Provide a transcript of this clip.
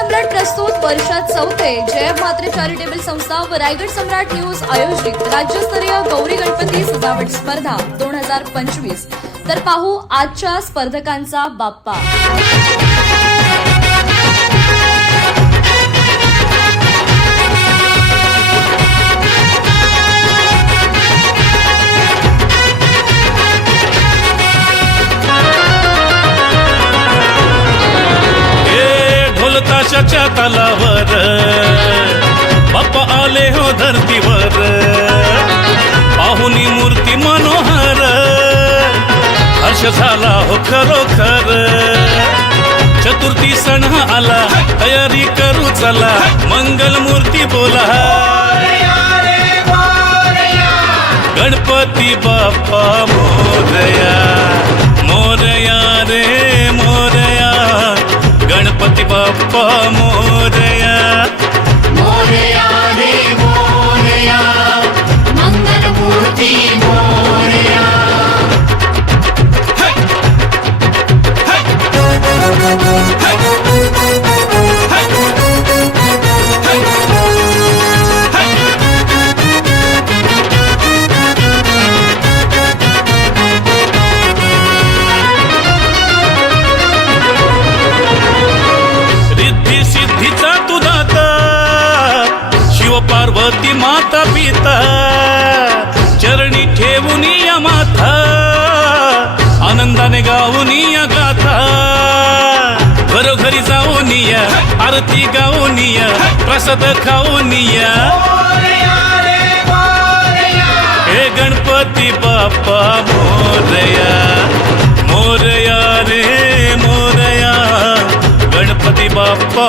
सम्राट प्रस्तुत वर्षात चौथे जय म्हात्रे चॅरिटेबल संस्था व रायगड सम्राट न्यूज आयोजित राज्यस्तरीय गौरी गणपती सजावट स्पर्धा 2025। तर पाहू आजच्या स्पर्धकांचा बाप्पा। ताशाच्या तालावर बाप्पा आले हो धरतीवर, पाहुनी मूर्ती मनोहर, हर्ष झाला हो खरोखर। चतुर्थी सण आला, तयारी करू चला, मंगल मूर्ती बोला गणपती बाप्पा मोरया, मोरया रे मोरया, गणपती बाप्पा मोरया, मोरया रे मोरया, मंगल मूर्ती मोरया। पार्वती माता पिता चरणी ठेवून या माथा, आनंदाने गाऊन या गाथा, घरोघरी जाऊन या, आरती गाऊन या, प्रसाद खाऊन या। हे गणपती बाप्पा मोरया, मोरया रे मोरया, गणपती बाप्पा